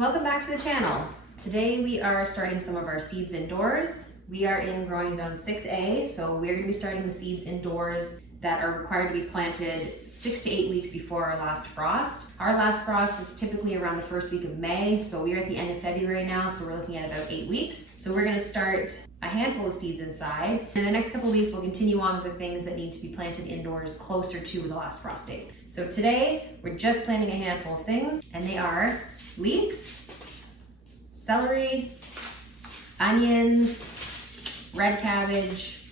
Welcome back to the channel. Today we are starting some of our seeds indoors. We are in growing zone 6A, so we're going to be starting the seeds indoors that are required to be planted 6 to 8 weeks before our last frost. Our last frost is typically around the first week of May, so we're at the end of February now, so we're looking at about 8 weeks. So we're going to start a handful of seeds inside. In the next couple of weeks, we'll continue on with the things that need to be planted indoors closer to the last frost date. So today, we're just planting a handful of things, and they are leeks, celery, onions, red cabbage,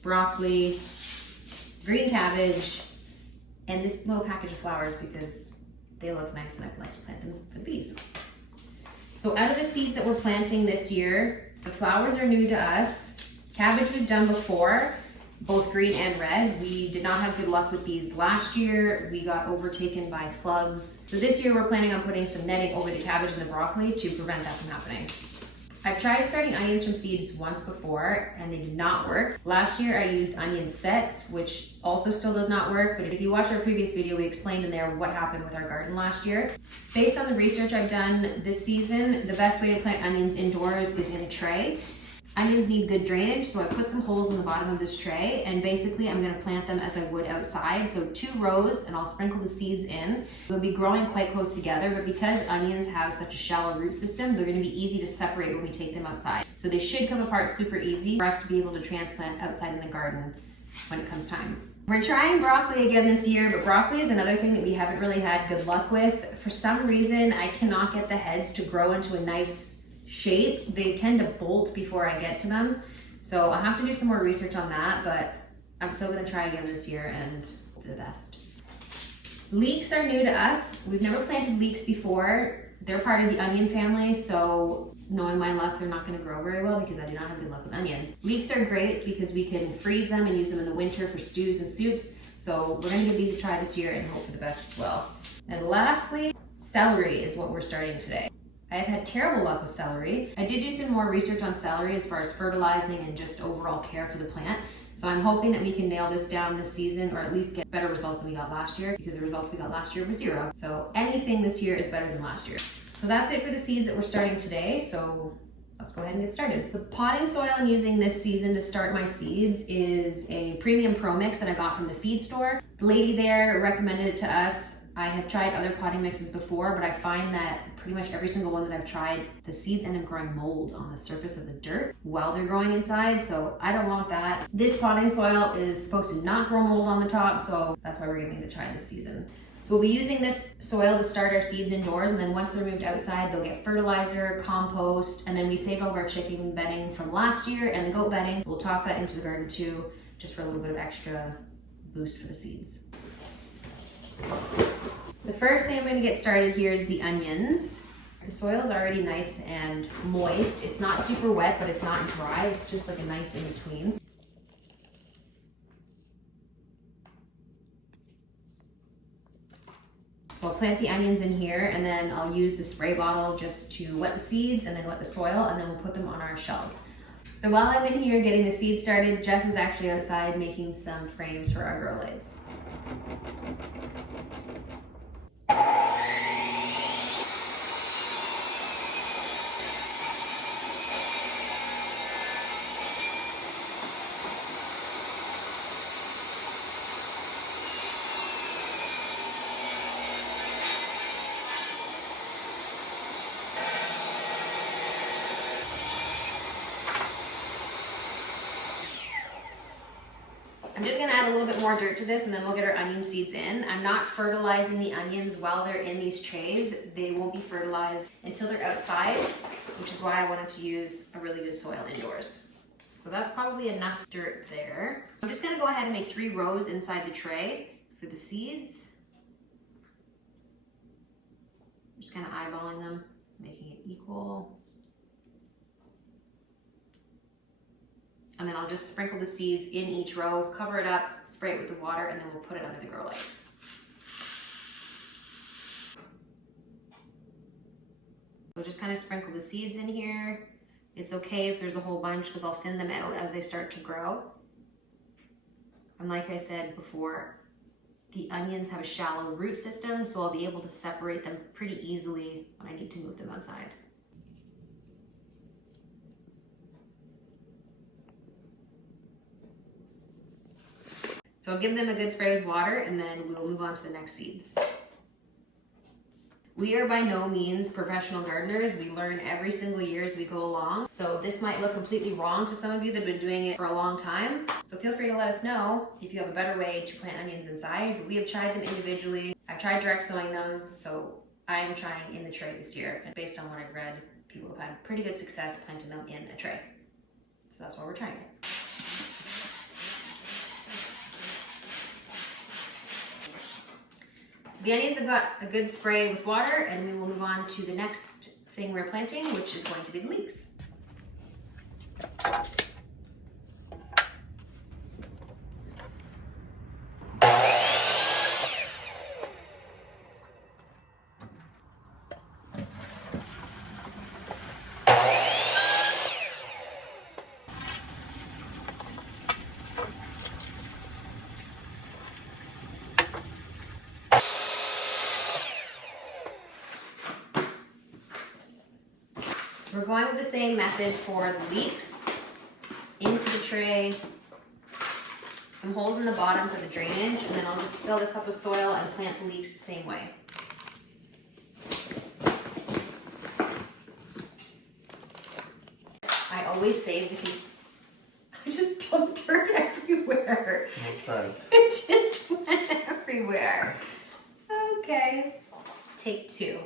broccoli, green cabbage, and this little package of flowers because they look nice and I'd like to plant them for the bees. So out of the seeds that we're planting this year, the flowers are new to us. Cabbage we've done before, both green and red. We did not have good luck with these last year. We got overtaken by slugs. So this year we're planning on putting some netting over the cabbage and the broccoli to prevent that from happening. I've tried starting onions from seeds once before and they did not work. Last year I used onion sets, which also still did not work, but if you watch our previous video, we explained in there what happened with our garden last year. Based on the research I've done this season, the best way to plant onions indoors is in a tray. Onions need good drainage, so I put some holes in the bottom of this tray, and basically I'm gonna plant them as I would outside. So 2 rows, and I'll sprinkle the seeds in. They'll be growing quite close together, but because onions have such a shallow root system, they're gonna be easy to separate when we take them outside. So they should come apart super easy for us to be able to transplant outside in the garden when it comes time. We're trying broccoli again this year, but broccoli is another thing that we haven't really had good luck with. For some reason, I cannot get the heads to grow into a nice shape. They tend to bolt before I get to them. So I'll have to do some more research on that, but I'm still gonna try again this year and hope for the best. Leeks are new to us. We've never planted leeks before. They're part of the onion family, so knowing my luck, they're not gonna grow very well because I do not have good luck with onions. Leeks are great because we can freeze them and use them in the winter for stews and soups. So we're gonna give these a try this year and hope for the best as well. And lastly, celery is what we're starting today. I've had terrible luck with celery. I did do some more research on celery as far as fertilizing and just overall care for the plant. So I'm hoping that we can nail this down this season or at least get better results than we got last year because the results we got last year were 0. So anything this year is better than last year. So that's it for the seeds that we're starting today. So let's go ahead and get started. The potting soil I'm using this season to start my seeds is a premium pro mix that I got from the feed store. The lady there recommended it to us. I have tried other potting mixes before, but I find that pretty much every single one that I've tried, the seeds end up growing mold on the surface of the dirt while they're growing inside, so I don't want that. This potting soil is supposed to not grow mold on the top, so that's why we're giving it a try this season. So we'll be using this soil to start our seeds indoors, and then once they're moved outside, they'll get fertilizer, compost, and then we saved all of our chicken bedding from last year and the goat bedding. We'll toss that into the garden too, just for a little bit of extra boost for the seeds. The first thing I'm going to get started here is the onions. The soil is already nice and moist. It's not super wet, but it's not dry. It's just like a nice in between. So I'll plant the onions in here and then I'll use the spray bottle just to wet the seeds and then wet the soil, and then we'll put them on our shelves. So while I'm in here getting the seeds started, Geoff is actually outside making some frames for our grow lights. I'm just gonna add a little bit more dirt to this and then we'll get our onion seeds in. I'm not fertilizing the onions while they're in these trays. They won't be fertilized until they're outside, which is why I wanted to use a really good soil indoors. So that's probably enough dirt there. I'm just gonna go ahead and make 3 rows inside the tray for the seeds. I'm just kind of eyeballing them, making it equal. And then I'll just sprinkle the seeds in each row, cover it up, spray it with the water, and then we'll put it under the grow lights. So just kind of sprinkle the seeds in here. It's okay if there's a whole bunch because I'll thin them out as they start to grow. And like I said before, The onions have a shallow root system, so I'll be able to separate them pretty easily when I need to move them outside. So I'll give them a good spray with water and then we'll move on to the next seeds. We are by no means professional gardeners. We learn every single year as we go along. So this might look completely wrong to some of you that have been doing it for a long time. So feel free to let us know if you have a better way to plant onions inside. We have tried them individually. I've tried direct sowing them, so I am trying in the tray this year. And based on what I've read, people have had pretty good success planting them in a tray. So that's why we're trying it. The onions have got a good spray with water, and we will move on to the next thing we're planting, which is going to be the leeks. We're going with the same method for the leeks. Into the tray, some holes in the bottom for the drainage, and then I'll just fill this up with soil and plant the leeks the same way. I always save the I just dumped dirt everywhere. No surprise. It just went everywhere. Okay, take two.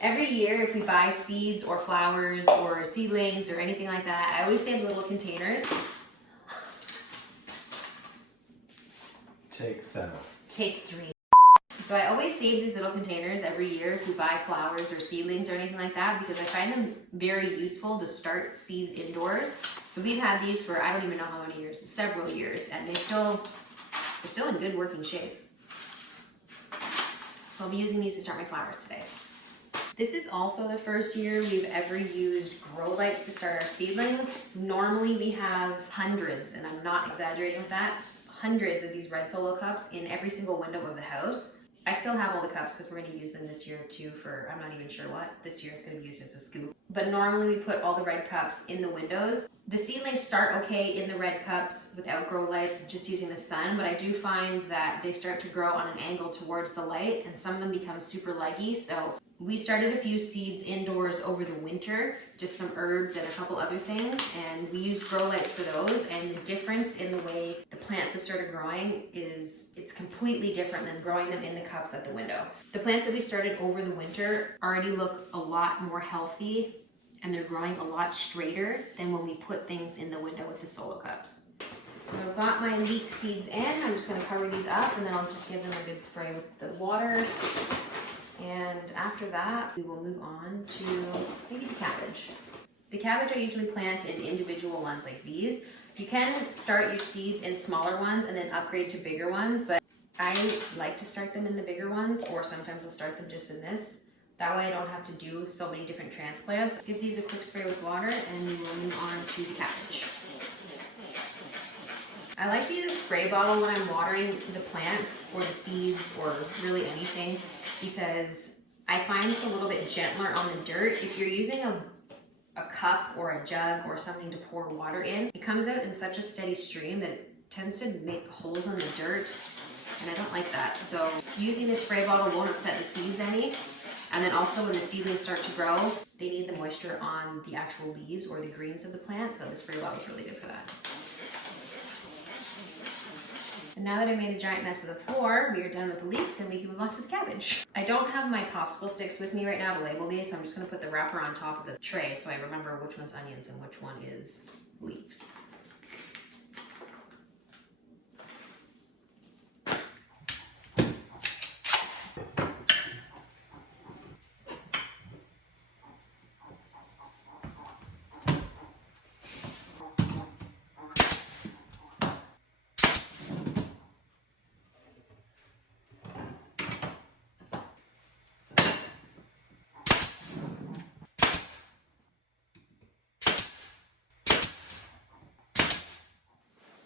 Every year, if we buy seeds or flowers or seedlings or anything like that, I always save little containers. Take 7. Take 3. So I always save these little containers every year if we buy flowers or seedlings or anything like that, because I find them very useful to start seeds indoors. So we've had these for I don't even know how many years, several years, and they're still in good working shape. So I'll be using these to start my flowers today. This is also the first year we've ever used grow lights to start our seedlings. Normally we have hundreds, and I'm not exaggerating with that, hundreds of these red Solo cups in every single window of the house. I still have all the cups because we're going to use them this year too for, I'm not even sure what. This year it's going to be used as a scoop. But normally we put all the red cups in the windows. The seedlings start okay in the red cups without grow lights, just using the sun, but I do find that they start to grow on an angle towards the light, and some of them become super leggy. So we started a few seeds indoors over the winter, just some herbs and a couple other things, and we used grow lights for those, and the difference in the way the plants have started growing is it's completely different than growing them in the cups at the window. The plants that we started over the winter already look a lot more healthy, and they're growing a lot straighter than when we put things in the window with the Solo cups. So I've got my leek seeds in. I'm just going to cover these up, and then I'll just give them a good spray with the water. And after that, we will move on to maybe the cabbage. The cabbage I usually plant in individual ones like these. You can start your seeds in smaller ones and then upgrade to bigger ones, but I like to start them in the bigger ones, or sometimes I'll start them just in this. That way I don't have to do so many different transplants. Give these a quick spray with water, and we will move on to the cabbage. I like to use a spray bottle when I'm watering the plants or the seeds or really anything, because I find it's a little bit gentler on the dirt. If you're using a cup or a jug or something to pour water in, it comes out in such a steady stream that it tends to make holes in the dirt, and I don't like that. So using this spray bottle won't upset the seeds any. And then also when the seedlings start to grow, they need the moisture on the actual leaves or the greens of the plant, so the spray bottle is really good for that. And now that I made a giant mess of the floor, we are done with the leeks and we can move on to the cabbage. I don't have my popsicle sticks with me right now to label these, so I'm just going to put the wrapper on top of the tray so I remember which one's onions and which one is leeks.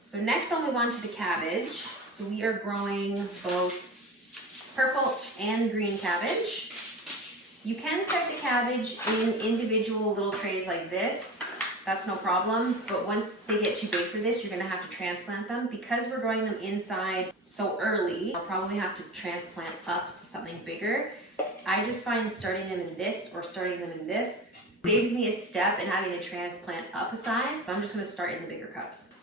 So next I'll move on to the cabbage. So So we are growing both purple and green cabbage. You can start the cabbage in individual little trays like this. That's no problem, but once they get too big for this, you're gonna have to transplant them. Because we're growing them inside so early, I'll probably have to transplant up to something bigger. I just find starting them in this or starting them in this saves me a step in having to transplant up a size, so I'm just gonna start in the bigger cups.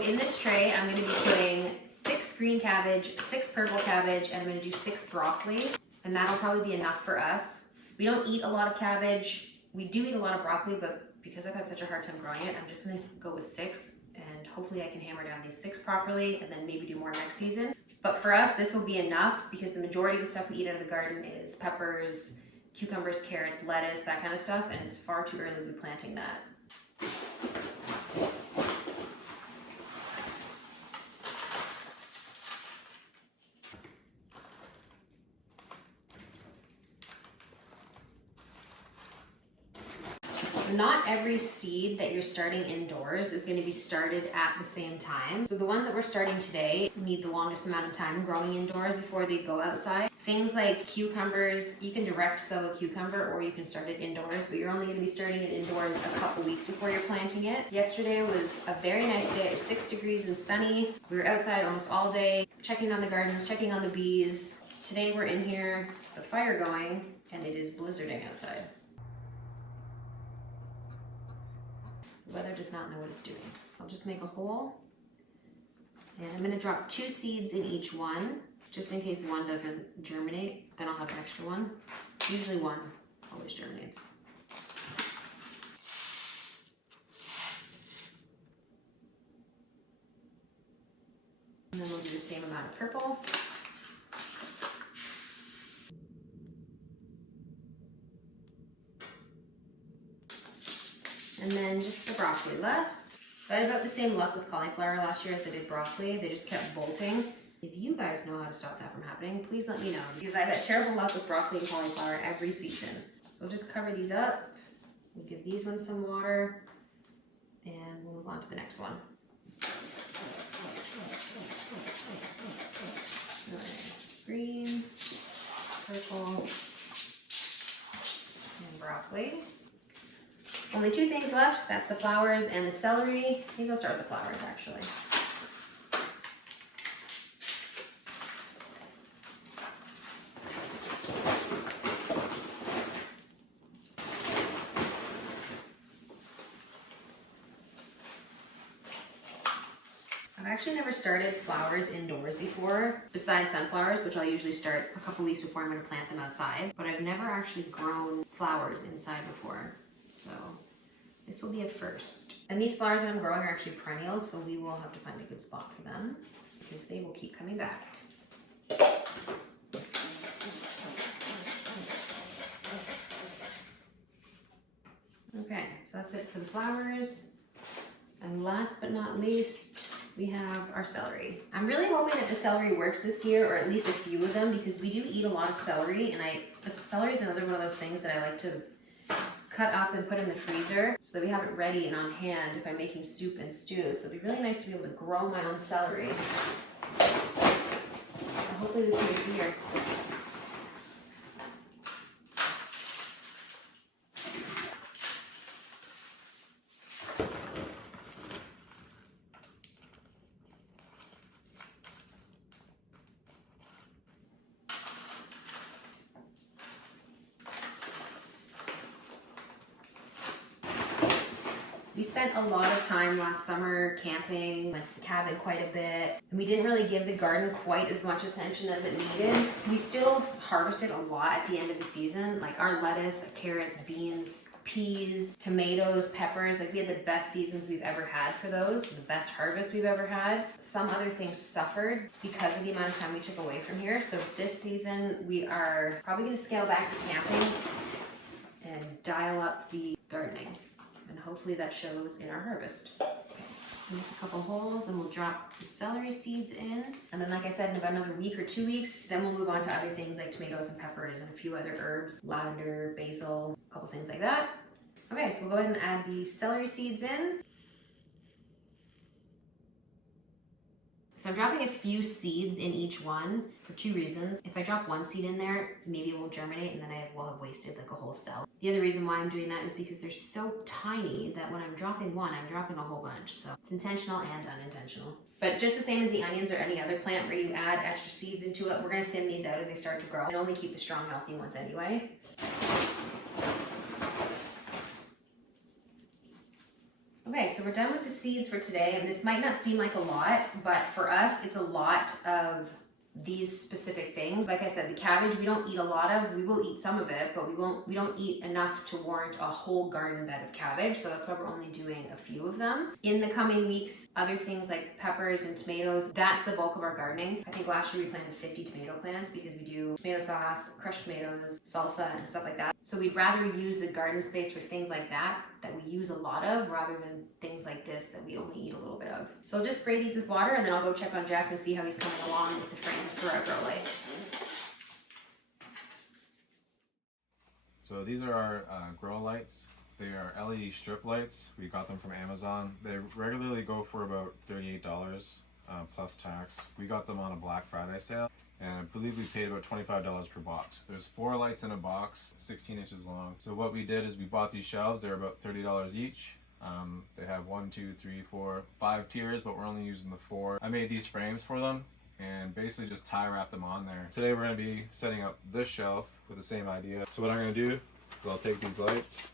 In this tray, I'm gonna be putting 6 green cabbage, 6 purple cabbage, and I'm gonna do 6 broccoli. And that'll probably be enough for us. We don't eat a lot of cabbage. We do eat a lot of broccoli, but because I've had such a hard time growing it, I'm just gonna go with 6, and hopefully I can hammer down these 6 properly and then maybe do more next season. But for us, this will be enough because the majority of the stuff we eat out of the garden is peppers, cucumbers, carrots, lettuce, that kind of stuff, and it's far too early to be planting that. Not every seed that you're starting indoors is going to be started at the same time. So the ones that we're starting today need the longest amount of time growing indoors before they go outside. Things like cucumbers, you can direct sow a cucumber or you can start it indoors, but you're only going to be starting it indoors a couple weeks before you're planting it. Yesterday was a very nice day. It was 6 degrees and sunny. We were outside almost all day, checking on the gardens, checking on the bees. Today we're in here, the fire going, and it is blizzarding outside. The weather does not know what it's doing. I'll just make a hole, and I'm gonna drop 2 seeds in each one, just in case one doesn't germinate, then I'll have an extra one. Usually one always germinates. And then we'll do the same amount of purple. And then just the broccoli left. So I had about the same luck with cauliflower last year as I did broccoli. They just kept bolting. If you guys know how to stop that from happening, please let me know, because I've had terrible luck with broccoli and cauliflower every season. So we'll just cover these up. We'll give these ones some water, and we'll move on to the next one. Right. Green, purple, and broccoli. Only 2 things left, that's the flowers and the celery. Maybe I'll start with the flowers actually. I've actually never started flowers indoors before, besides sunflowers, which I'll usually start a couple weeks before I'm going to plant them outside. But I've never actually grown flowers inside before, so this will be a first. And these flowers that I'm growing are actually perennials, so we will have to find a good spot for them because they will keep coming back. Okay, so that's it for the flowers. And last but not least, we have our celery. I'm really hoping that the celery works this year, or at least a few of them, because we do eat a lot of celery, and celery is another one of those things that I like to cut up and put in the freezer so that we have it ready and on hand if I'm making soup and stew. So it'd be really nice to be able to grow my own celery. So hopefully this year's the year. We spent a lot of time last summer camping, went to the cabin quite a bit, and we didn't really give the garden quite as much attention as it needed. We still harvested a lot at the end of the season, like our lettuce, carrots, beans, peas, tomatoes, peppers. Like we had the best seasons we've ever had for those, the best harvest we've ever had. Some other things suffered because of the amount of time we took away from here. So this season we are probably going to scale back to camping and dial up the gardening. And hopefully that shows in our harvest. Okay. Make a couple holes, and we'll drop the celery seeds in. And then, like I said, in about another week or 2 weeks, then we'll move on to other things like tomatoes and peppers and a few other herbs, lavender, basil, a couple things like that. Okay, Okay, so we'll go ahead and add the celery seeds in. So I'm dropping a few seeds in each one for two reasons. If I drop one seed in there, maybe it won't germinate and then I will have wasted like a whole cell. The other reason why I'm doing that is because they're so tiny that when I'm dropping one, I'm dropping a whole bunch. So it's intentional and unintentional. But just the same as the onions or any other plant where you add extra seeds into it, we're gonna thin these out as they start to grow and only keep the strong, healthy ones anyway. Okay, so we're done with the seeds for today, and this might not seem like a lot, but for us, it's a lot of these specific things. Like I said, the cabbage we don't eat a lot of. We will eat some of it, but we don't eat enough to warrant a whole garden bed of cabbage, so that's why we're only doing a few of them. In the coming weeks, other things like peppers and tomatoes, that's the bulk of our gardening. I think last year we planted 50 tomato plants because we do tomato sauce, crushed tomatoes, salsa, and stuff like that. So we'd rather use the garden space for things like that we use a lot of rather than things like this that we only eat a little bit of. So I'll just spray these with water and then I'll go check on Geoff and see how he's coming along with the frames for our grow lights. So these are our grow lights. They are LED strip lights. We got them from Amazon. They regularly go for about $38 plus tax. We got them on a Black Friday sale, and I believe we paid about $25 per box. There's 4 lights in a box, 16 inches long. So what we did is we bought these shelves. They're about $30 each. They have 1, 2, 3, 4, 5 tiers, but we're only using the 4. I made these frames for them and basically just tie wrap them on there. Today we're going to be setting up this shelf with the same idea. So what I'm going to do is I'll take these lights.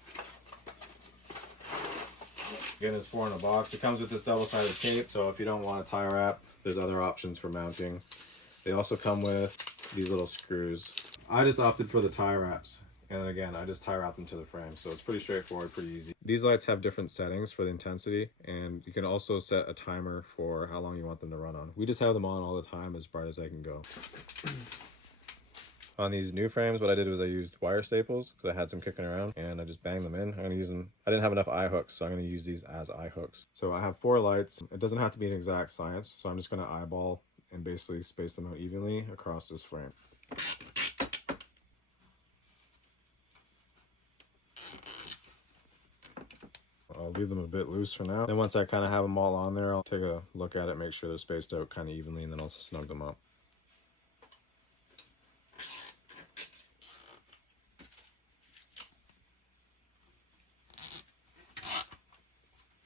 Again, there's 4 in a box. It comes with this double-sided tape, so if you don't want to tie wrap, there's other options for mounting. They also come with these little screws. I just opted for the tie wraps, and again, I just tie wrap them to the frame, so it's pretty straightforward, pretty easy. These lights have different settings for the intensity, and you can also set a timer for how long you want them to run on. We just have them on all the time, as bright as they can go. On these new frames, what I did was I used wire staples because I had some kicking around, and I just banged them in. I'm gonna use them. I didn't have enough eye hooks, so I'm gonna use these as eye hooks. So I have 4 lights. It doesn't have to be an exact science, so I'm just gonna eyeball and basically space them out evenly across this frame. I'll leave them a bit loose for now. Then once I kind of have them all on there, I'll take a look at it, make sure they're spaced out kind of evenly, and then also snug them up.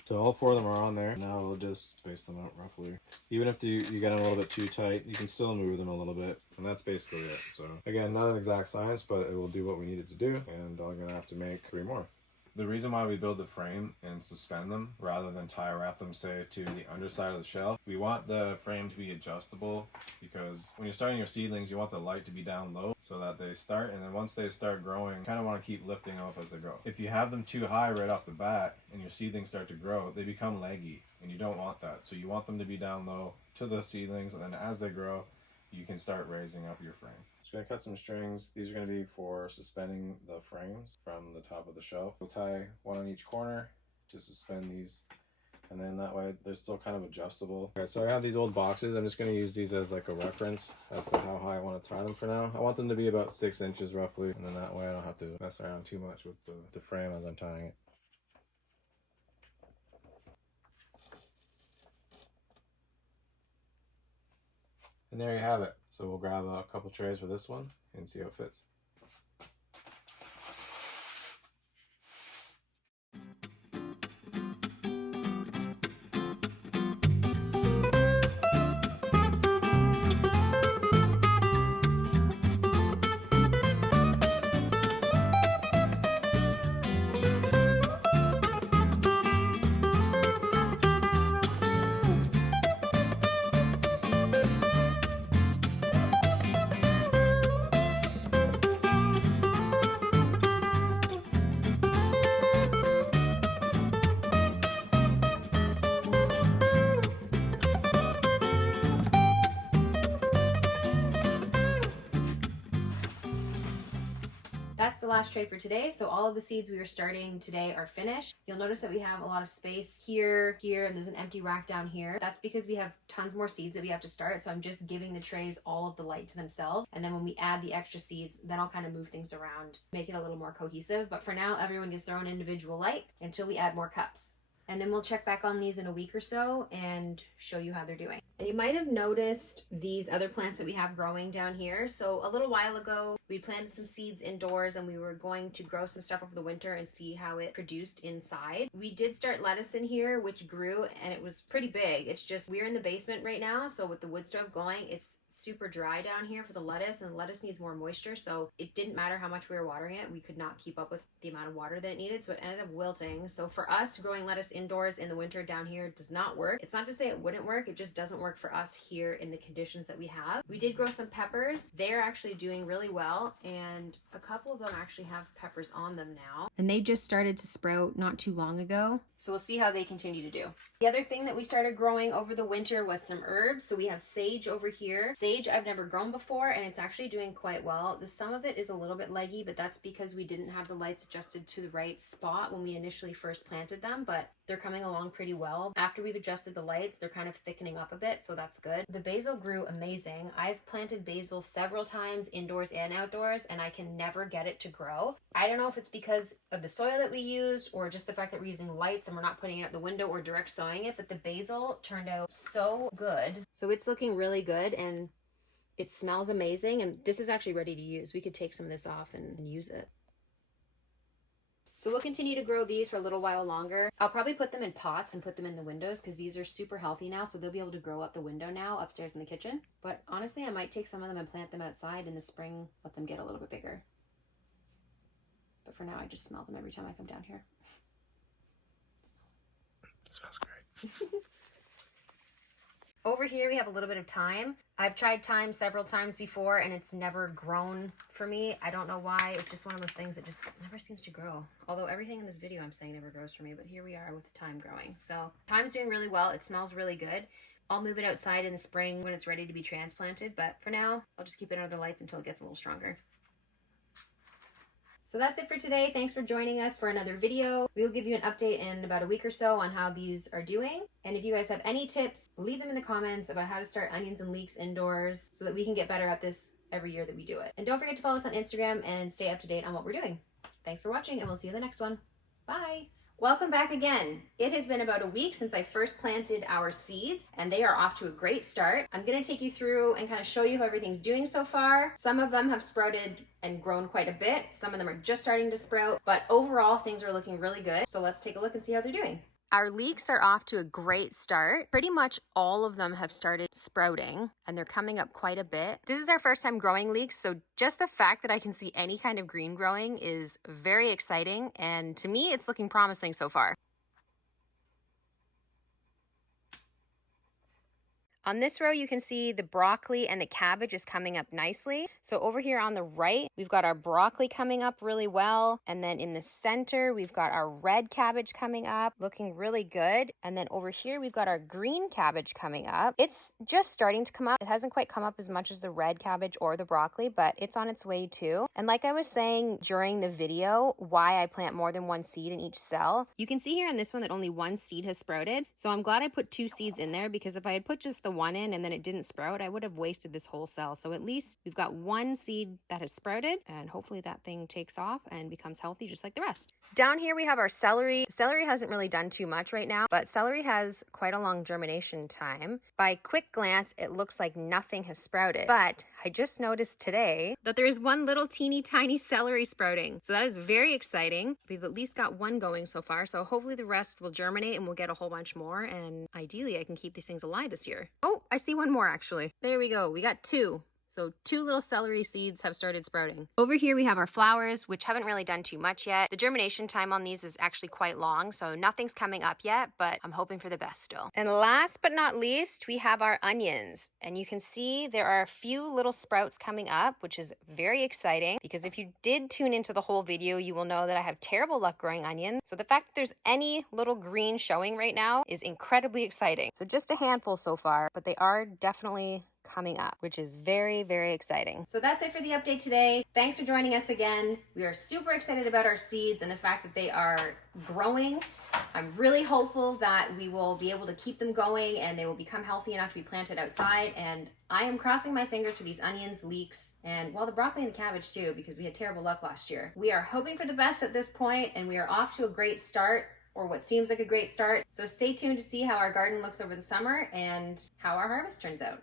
So all 4 of them are on there. Now we'll just space them out roughly. Even if you get them a little bit too tight, you can still move them a little bit. And that's basically it. So again, not an exact science, but it will do what we need it to do. And I'm gonna have to make 3 more. The reason why we build the frame and suspend them rather than tie wrap them, say, to the underside of the shelf, we want the frame to be adjustable because when you're starting your seedlings, you want the light to be down low so that they start, and then once they start growing, you kind of want to keep lifting them up as they go. If you have them too high right off the bat and your seedlings start to grow, they become leggy, and you don't want that. So you want them to be down low to the seedlings, and then as they grow, you can start raising up your frame. Just gonna cut some strings. These are gonna be for suspending the frames from the top of the shelf. We'll tie 1 on each corner to suspend these, and then that way they're still kind of adjustable. Okay, so I have these old boxes. I'm just gonna use these as like a reference as to how high I want to tie them for now. I want them to be about 6 inches roughly, and then that way I don't have to mess around too much with the frame as I'm tying it. And there you have it. So we'll grab a couple trays for this one and see how it fits. the last tray for today. So all of the seeds we were starting today are finished. You'll notice that we have a lot of space here, and there's an empty rack down here. That's because we have tons more seeds that we have to start. So I'm just giving the trays all of the light to themselves. And then when we add the extra seeds, then I'll kind of move things around, make it a little more cohesive. But for now, everyone gets their own individual light until we add more cups. And then we'll check back on these in a week or so and show you how they're doing. And you might have noticed these other plants that we have growing down here. So a little while ago, we planted some seeds indoors and we were going to grow some stuff over the winter and see how it produced inside. We did start lettuce in here, which grew, and it was pretty big. It's just, we're in the basement right now. So with the wood stove going, it's super dry down here for the lettuce, and the lettuce needs more moisture. So it didn't matter how much we were watering it. We could not keep up with the amount of water that it needed. So it ended up wilting. So for us, growing lettuce indoors in the winter down here does not work. It's not to say it wouldn't work, it just doesn't work for us here in the conditions that we have. We did grow some peppers. They're actually doing really well, and a couple of them actually have peppers on them now. And they just started to sprout not too long ago. So we'll see how they continue to do. The other thing that we started growing over the winter was some herbs. So we have sage over here. Sage I've never grown before, and it's actually doing quite well. Some of it is a little bit leggy, but that's because we didn't have the lights adjusted to the right spot when we initially first planted them, but they're coming along pretty well. After we've adjusted the lights, they're kind of thickening up a bit, so that's good. The basil grew amazing. I've planted basil several times indoors and outdoors, and I can never get it to grow. I don't know if it's because of the soil that we used or just the fact that we're using lights and we're not putting it out the window or direct sowing it, but the basil turned out so good. So it's looking really good, and it smells amazing, and this is actually ready to use. We could take some of this off and use it. So we'll continue to grow these for a little while longer. I'll probably put them in pots and put them in the windows because these are super healthy now, so they'll be able to grow up the window now upstairs in the kitchen. But honestly, I might take some of them and plant them outside in the spring, let them get a little bit bigger. But for now, I just smell them every time I come down here. It smells great. Over here, we have a little bit of thyme. I've tried thyme several times before, and it's never grown for me. I don't know why. It's just one of those things that just never seems to grow. Although everything in this video I'm saying never grows for me, but here we are with thyme growing. So thyme's doing really well. It smells really good. I'll move it outside in the spring when it's ready to be transplanted, but for now, I'll just keep it under the lights until it gets a little stronger. So that's it for today. Thanks for joining us for another video. We'll give you an update in about a week or so on how these are doing. And if you guys have any tips, leave them in the comments about how to start onions and leeks indoors so that we can get better at this every year that we do it. And don't forget to follow us on Instagram and stay up to date on what we're doing. Thanks for watching, and we'll see you in the next one. Bye. Welcome back again. It has been about a week since I first planted our seeds, and they are off to a great start. I'm going to take you through and kind of show you how everything's doing so far. Some of them have sprouted and grown quite a bit. Some of them are just starting to sprout, but overall things are looking really good. So let's take a look and see how they're doing. Our leeks are off to a great start. Pretty much all of them have started sprouting, and they're coming up quite a bit. This is our first time growing leeks, so just the fact that I can see any kind of green growing is very exciting, and to me, it's looking promising so far. On this row, you can see the broccoli and the cabbage is coming up nicely. So over here on the right, we've got our broccoli coming up really well. And then in the center, we've got our red cabbage coming up, looking really good. And then over here, we've got our green cabbage coming up. It's just starting to come up. It hasn't quite come up as much as the red cabbage or the broccoli, but it's on its way too. And like I was saying during the video, why I plant more than one seed in each cell, you can see here on this one that only one seed has sprouted. So I'm glad I put 2 seeds in there, because if I had put just the one in and then it didn't sprout, I would have wasted this whole cell. So at least we've got 1 seed that has sprouted, and hopefully that thing takes off and becomes healthy just like the rest. Down here we have our celery. Celery hasn't really done too much right now, but celery has quite a long germination time. By quick glance, it looks like nothing has sprouted, but I just noticed today that there is 1 little teeny tiny celery sprouting. So that is very exciting. We've at least got 1 going so far. So hopefully the rest will germinate and we'll get a whole bunch more. And ideally I can keep these things alive this year. Oh, I see 1 more actually. There we go. We got 2. So 2 little celery seeds have started sprouting. Over here we have our flowers, which haven't really done too much yet. The germination time on these is actually quite long, so nothing's coming up yet, but I'm hoping for the best still. And last but not least, we have our onions. And you can see there are a few little sprouts coming up, which is very exciting, because if you did tune into the whole video, you will know that I have terrible luck growing onions. So the fact that there's any little green showing right now is incredibly exciting. So just a handful so far, but they are definitely coming up, which is very, very exciting. So that's it for the update today. Thanks for joining us again. We are super excited about our seeds and the fact that they are growing. I'm really hopeful that we will be able to keep them going and they will become healthy enough to be planted outside. And I am crossing my fingers for these onions, leeks, and well, the broccoli and the cabbage too, because we had terrible luck last year. We are hoping for the best at this point, and we are off to a great start, or what seems like a great start. So stay tuned to see how our garden looks over the summer and how our harvest turns out.